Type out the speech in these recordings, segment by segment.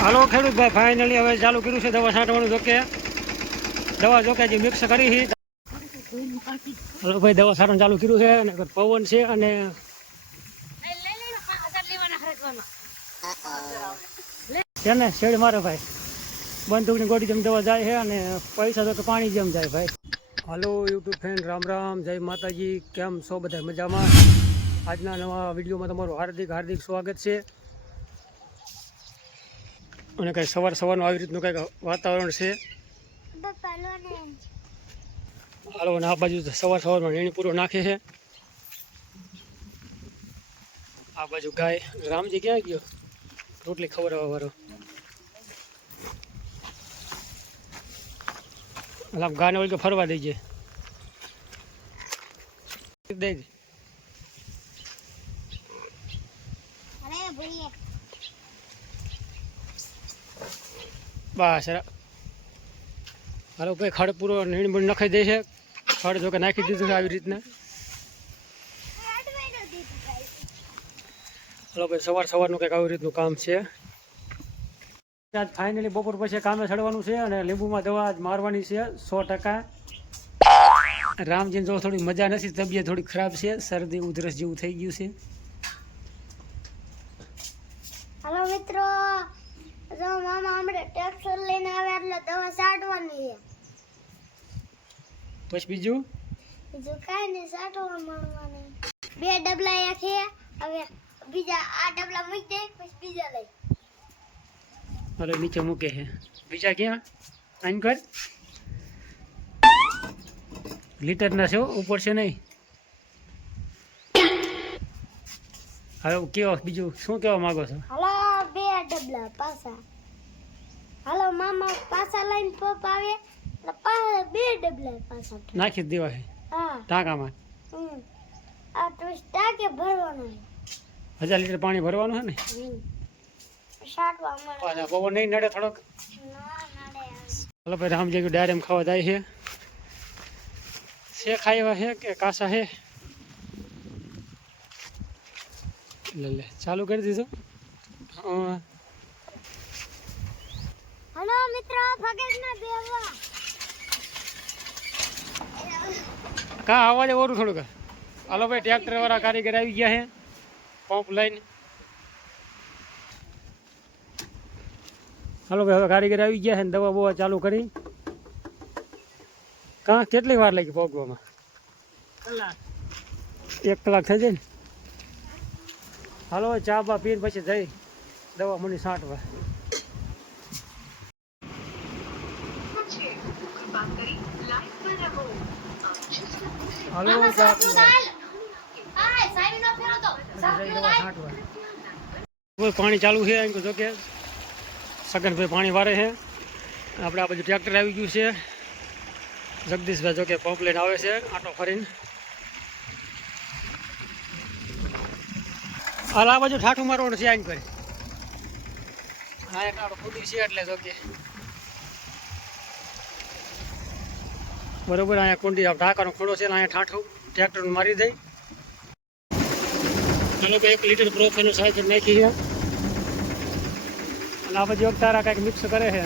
હાલો ખેડૂત ભાઈ ફાઇનલી હવે ચાલુ કર્યું છે દવા છાંટવાનું જોકે. દવા જોકે જે મિક્સ કરી. છે હાલો ભાઈ, દવા છાંટવાનું ચાલુ કર્યું છે, અને પવન છે અને છે ને શેડ મારે ભાઈ. બંદૂકની ગોળી જેમ દવા જાય છે અને પૈસા તો પાણી જેમ જાય ભાઈ. હાલો યુટ્યુબ ફ્રેન્ડ રામ રામ, જય માતાજી, કેમ છો બધા મજામાં? આજના નવા વિડીયોમાં તમારું હાર્દિક હાર્દિક સ્વાગત છે. અને કાંઈ સવાર સવારનું આવી રીતનું કંઈક વાતાવરણ છે. હાલો, અને આ બાજુ સવાર સવારમાં રેણી પૂરો નાખે છે. આ બાજુ ગાય રામજી ક્યાં ગયો? રોટલી ખવડાવવા વાળો. ગાને વળી ફરવા દેજે. દઈ દે બસ, હાલો. ભાઈ ખડ પૂરો નીણ બીણ નખાઈ દે છે ખડ જોકે નાખી દીધું છે આવી રીતના. હાલો ભાઈ સવાર સવારનું કંઈક આવી રીતનું કામ છે. આજ ફાઇનલી બપોર પછી કામે ચડવાનું છે અને લીંબુમાં દવા મારવાની છે, સો ટકા. રામજીને જો થોડી મજા નથી, તબિયત થોડી ખરાબ છે, શરદી ઉધરસ જેવું થઈ ગયું છે. હાલો મિત્રો. જો મામા હમણાં ટ્રેક્ટર લઈને આવે એટલે દવા છાંટવાની છે. પછી બીજું? બીજું કાંઈ નહીં છાંટવા માંડવાની. બે ડબલા એક છે હવે બીજા આ ડબલા મૂકી દે પછી બીજા લઈ. હાલો નીચે મૂકે છે બીજા ક્યાં? આમ કર લીટરના છે ઉપર છે નહીં. હવે કેવો બીજું શું કેવા માંગો છો? ડબલા પાછા હાલો મામા પાછા લઈને પપ આવે એટલે પાછા બે ડબલા પાછા નાખી દેવા છે હા ટાંકામાં આ તો ટાંકે ભરવાનો છે હજાર લીટર પાણી ભરવાનું છે ને છાંટવા મળે પવન નહીં નડે થોડોક હાલો ભાઈ રામજી ડાયરેમ ખાવા જાય છે છે ખાવા છે કે કાસા છે લે લે ચાલુ કરી દીધું હા હલો મિત્રો ફગેજના બેવા કા અવાજ ઓરું થોડુંક? હાલો ભાઈ ટ્રેક્ટર વાળા કારીગર આવી ગયા છે. પંપ લઈને. હાલો ભાઈ હવે કારીગર આવી ગયા છે ને દવા બવા ચાલુ કરી. કા કેટલી વાર લાગી પહોંચવામાં એક કલાક થઈ જાય ને? હાલો ચા બા પીને પછી જઈ દવા મને છાંટવા. હાલો ચા પીવા પછી જઈ દવા છાંટવા કોઈ પાણી ચાલુ છે એમ જો કે સગનભાઈ પાણી વારે છે. આપણે આ બધું ટ્રેક્ટર આવી ગયું છે. જગદીશભાઈ જો કે પંપ લઈને આવે છે આટો ફરીને. હાલ આ બાજુ ઠાઠું મારવાનું છે આઈને કરી હા એક આટો ખુદી છે એટલે જો કે બરોબર, અહીંયા કુંડી આ ઢાકાનો ખૂણો છે ને અહીંયા ઠાઠું ટ્રેક્ટર મારી દઈ. ચાલો કે એક લીટર પ્રોફેનું સાયકલ નાખી છે. અને આ બધી તારા કાંઈક મિક્સ કરે છે.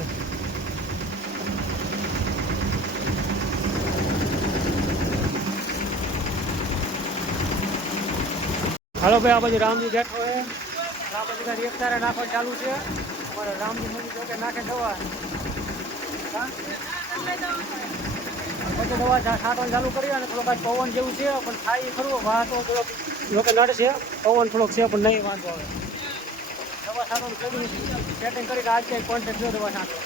હાલો ભાઈ, આ બાજુ રામજી બેઠો છે. અને આ બાજુ કાંઈક એક તારા નાખવાનું ચાલુ છે. અમારે રામજી મંદિર જોકે નાખે દવા. હા? પછી દવા છાંટવાનું ચાલુ કરી અને થોડોક પવન જેવું છે, પણ થાય ખરું. વાતો થોડોક જોકે નડશે પવન થોડોક છે, પણ નહીં વાંધો આવે. દવા છાંટવાનું કર્યું સેટિંગ કરીને આજ કંઈક કોન્ટેક્ટ થયો દવા છાંટો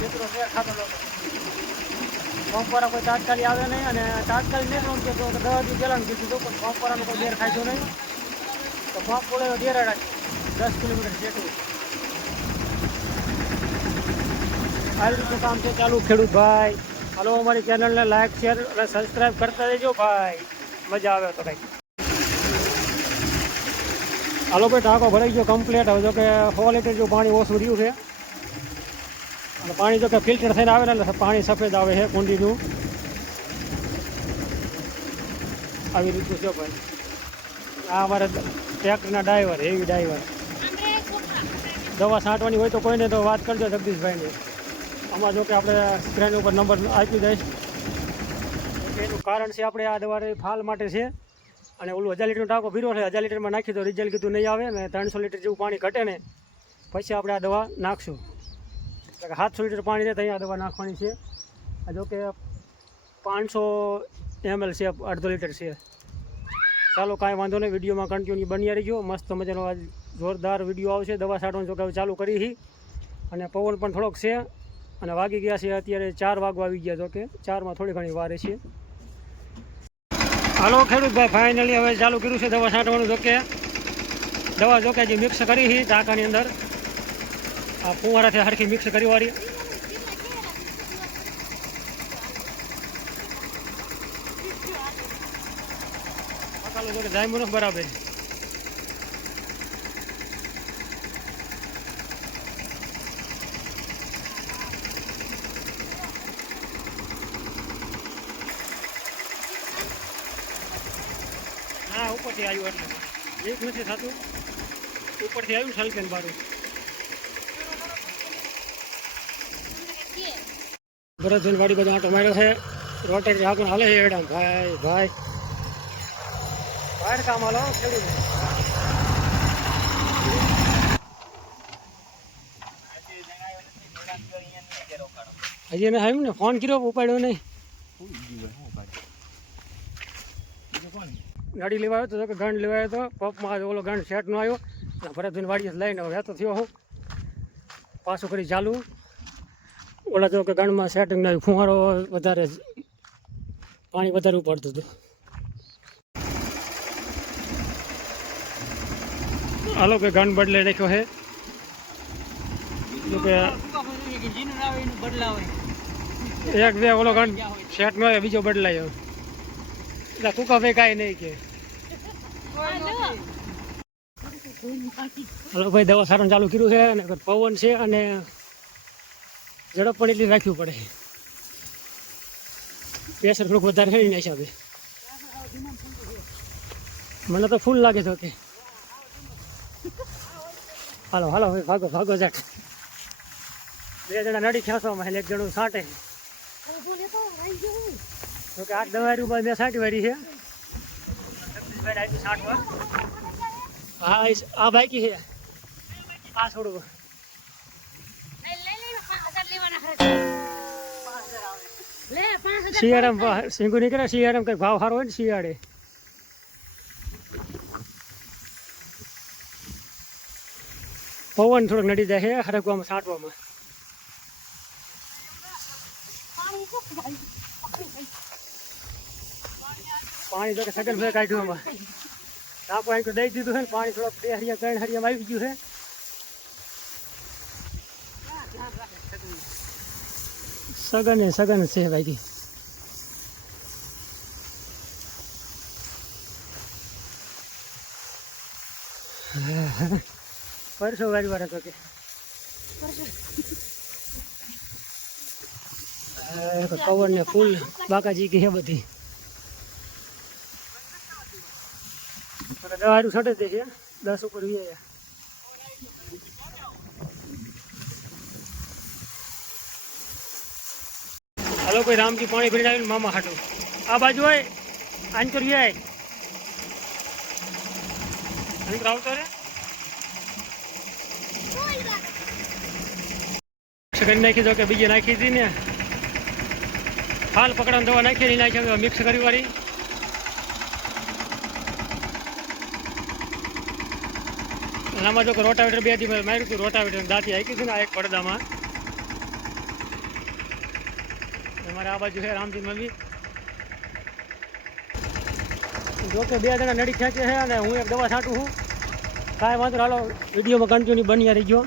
જેટલો શેર ખાતો લોકો પંપવાળા કોઈ તાત્કાલિક આવે નહીં અને તાત્કાલિક નહીં પણ કહેતો તો દવા દી પહેલાં કીધું પણ પંપવાળાનો કોઈ ઘેર ખાધો નહીં. તો પંપ બોલે રાખી. દસ કિલોમીટર જેટલું. આવી રીતનું કામ છે, ચાલુ ખેડૂત ભાઈ. હાલો અમારી ચેનલને લાઈક શેર અને સબસ્ક્રાઈબ કરતા રહેજો ભાઈ. મજા આવે તો કંઈક. હાલો ભાઈ ટાંકો ભરાઈ ગયો કમ્પ્લીટ હવે જો કે સો લીટર જેવું પાણી ઓછું રહ્યું છે. અને પાણી જો કે ફિલ્ટર થઈને આવે ને એટલે પાણી સફેદ આવે છે કુંડીનું આવી રીતનું છે ભાઈ. આ અમારે ટ્રેક્ટરના ડ્રાઈવર હેવી ડ્રાઈવર દવા છાંટવાની હોય તો કોઈને તો વાત કરજો જગદીશભાઈને. આમાં જો કે આપણે સ્ક્રીન ઉપર નંબર આપી દઈશ. એનું કારણ છે આપણે આ દવા ફાલ માટે છે. અને ઓલું હજાર લીટરનો ટાંકો ભીરો છે. હજાર લીટરમાં નાખી તો રિઝલ્ટ કીધું નહીં આવે ને ત્રણસો લીટર જેવું પાણી ઘટે ને પછી આપણે આ દવા નાખશું. એટલે કે સાતસો લીટર પાણી છે ત્યાં આ દવા નાખવાની છે. આ જો કે પાંચસો એમએલ છે, અડધો લીટર છે. ચાલો કાંઈ વાંધો નહીં, વિડીયોમાં કન્ટિન્યુ બની રહીજો. મસ્ત મજાનો આજ જોરદાર વીડિયો આવશે દવા છાંટવાનું જો કે ચાલુ કરી અને પવન પણ થોડોક છે. અને વાગી ગયા છે અત્યારે ચાર વાગવા આવી ગયા જો કે ચારમાં થોડી ઘણી વારે છે. હાલો ખેડૂતભાઈ ફાઇનલી હવે ચાલુ કર્યું છે દવા છાંટવાનું જોકે દવા જોકે જે મિક્સ કરી છે ટાંકાની અંદર. આ ફુવારાથી હરખી મિક્સ કરી વાળી પકાલો જો બરાબર છે હા ઉપરથી આવ્યું એટલે એક નથી થતું. ઉપરથી આવ્યું સલકેન બારું. ભરતભાઈ વાડી બધો આંટો માર્યો છે. રોટે આગળ હાલે છે એડા ભાઈ ભાઈ. ભાઈ, કામ હાલો, ખેડૂત. હજી એને આવ્યું ને ફોન કર્યો, ઉપાડ્યો નહીં. ગાડી લેવા આવ્યો તો કે ગંડ લેવા આવ્યો તો પપમાં ઓલો ગંડ સેટનો આવ્યો. અને ભરતભાઈ વાડીએ લઈને હવે તો થયો હું. પાછું કરી ચાલુ. ઓલા તો કે ગણમાં સેટિંગ આવ્યું ફુવારો વધારે પાણી વધારે પડતું હતું. હાલો કે ગંડ બદલે રાખ્યો છે એક બે ઓલો ગંઢ સેટમાં આવ્યો બીજો બદલાયો. કુકા ભાઈ કાંઈ નહીં કે. હાલો ભાઈ, દવા સારું ચાલુ કર્યું છે, અને પવન છે, અને ઝડપ પણ એટલી રાખવી પડે. પ્રેશર થોડુંક વધારે થઈ એના હિસાબે. મને તો ફૂલ લાગે છે કે હાલો હાલો ભાઈ ભાગો ભાગો જાટ બે જણા નડી ખેંચવામાં એક જણું સાંટે તો કે આઠ દવા રૂપિયા મેં સાઠ વાળી છે. હા આ બાકી છે. આ છોડવું શિયાળામાં સિંગુ નીકળે શિયાળામાં કઈ ભાવ સારો હોય ને શિયાળે. પવન થોડોક નડી જાય છે હરકવામાં સાંટવામાં. પાણી તો સગન ભાઈ કાઢ્યું એમાં ટાંકો અહીં દઈ દીધું છે ને પાણી થોડોક બે હરિયા ત્રણ હરિયામાં આવી ગયું છે. સગન એ સગન છે ભાઈ. પરસો વારી વાર તો કે. કવર ને ફૂલ બાકાજી કે બધી. દવારું છટે દે છે. દસ ઉપર વી હાલો ભાઈ, રામજી પાણી ભરીને આવીને મામા હાટું. આ બાજુ હોય આંચર વી અંકર આવતો રે. નાખી દો કે બીજે નાખી હતી ને. હાલ પકડવાની દવા નાખી નાખી મિક્સ કરી વાળી. અને આમાં જો રોટાવેટર બે દિવસ માર્યું હતું, રોટાવેટર દાંતી આવી છે ને આ એક પડદામાં. અમારે આ બાજુ છે રામજી મમ્મી. જો કે બે જણા નડી ખેંચે છે અને હું એક દવા છાંટું છું. કાંઈ વાંધો હાલો, વિડીયોમાં કન્ટિન્યુ બન્યા રહીજો.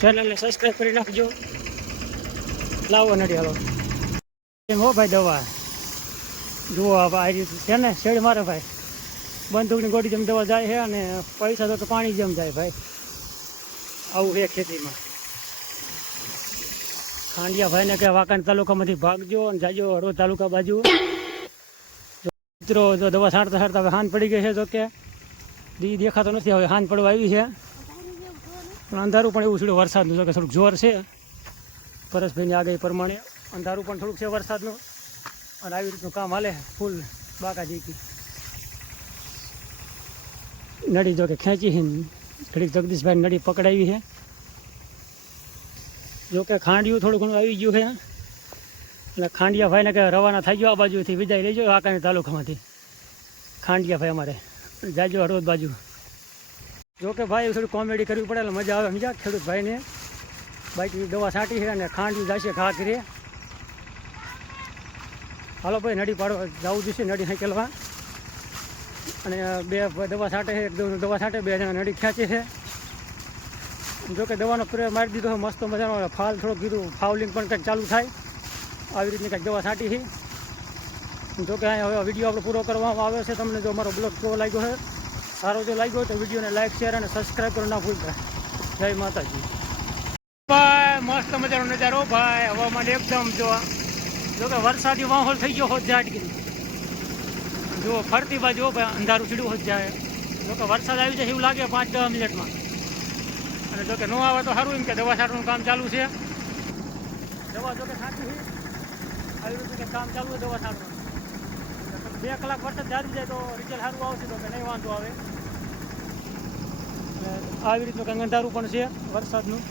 ચેનલને સબસ્ક્રાઈબ કરી નાખજો. લાવો નડી, હાલો. એમ હો ભાઈ દવા? જુઓ આ રીતે છે ને, શેડ મારે ભાઈ. બંદૂકની ગોળી જેમ દવા જાય છે અને પૈસા તો પાણી જેમ જાય ભાઈ. આવું છે ખેતીમાં. ખાંડિયા ભાઈને કે વાંકાણ તાલુકામાંથી ભાગજો અને જાજો હળવદ તાલુકા બાજુ. મિત્રો, જો દવા છાંટતા છાંટતા હવે હાન પડી ગઈ છે તો કે દી દેખાતો નથી, હવે હાન પડવા આવી છે. પણ અંધારું પણ એવું થયું વરસાદનું, જો કે થોડુંક જોર છે. પરેશભાઈની આગળ પ્રમાણે અંધારું પણ થોડુંક છે વરસાદનું. અને આવી રીતનું કામ હાલે, ફૂલ બાકા જીકી નડી જો કે ખેંચી ઘડીક જગદીશભાઈ નડી પકડાવી છે. જો કે ખાંડિયું થોડું ઘણું આવી ગયું છે. એટલે ખાંડિયાભાઈને કે રવાના થઈ ગયો આ બાજુથી, વિદાય લેજો આકાની તાલુકામાંથી. ખાંડિયાભાઈ અમારે. જાજો હળવદ બાજુ. જો કે ભાઈ થોડી કોમેડી કરવી પડે, એટલે મજા આવે સમજા ખેડૂત ભાઈને બાઈકની દવા છાંટી છે અને ખાંડી જશે ઘા કરીએ હાલો ભાઈ, નડી પાડવા જવું જોઈશે નડી હાંકેલવા. અને બે દવા છાંટે છે, એક દવા છાંટે, બે જણા નડી ખેંચે છે. જો કે દવાનો પ્રયોગ મારી દીધો મસ્ત મજાનો ફાલ થોડોક કીધું, ફાઉલિંગ પણ કંઈક ચાલુ થાય. આવી રીતની કંઈક દવા છાંટી છે. જો કે અહીંયા હવે વીડિયો આપણે પૂરો કરવામાં આવ્યો છે, તમને જો અમારો બ્લોગ કેવો લાગ્યો છે, સારો જો લાગ્યો તો વિડીયોને લાઈક, શેર અને સબસ્ક્રાઈબ કરવા ના ભૂલતા. જય માતાજી. ભાઈ, મસ્ત મજાનો નજારો, ભાઈ, હવામાન એકદમ જો જો કે વરસાદી માહોલ થઈ ગયો હોત જાટ જો ફરતી બાજુ અંધારું ચીડું જ જાય. જો કે વરસાદ આવી જાય એવું લાગે પાંચ, દસ મિનિટમાં. અને જો કે ન આવે તો સારું એમ કે દવા છાંટવાનું કામ ચાલુ છે. દવા જો કે છાંટી આવી રીતે કંઈક કામ ચાલુ છે દવા છાંટવાનું. બે કલાક વરસાદ જારી જાય તો રિઝલ્ટ સારું આવશે, તો કે નહીં વાંધો આવે. આવી રીતનું કંઈક અંધારું પણ છે વરસાદનું.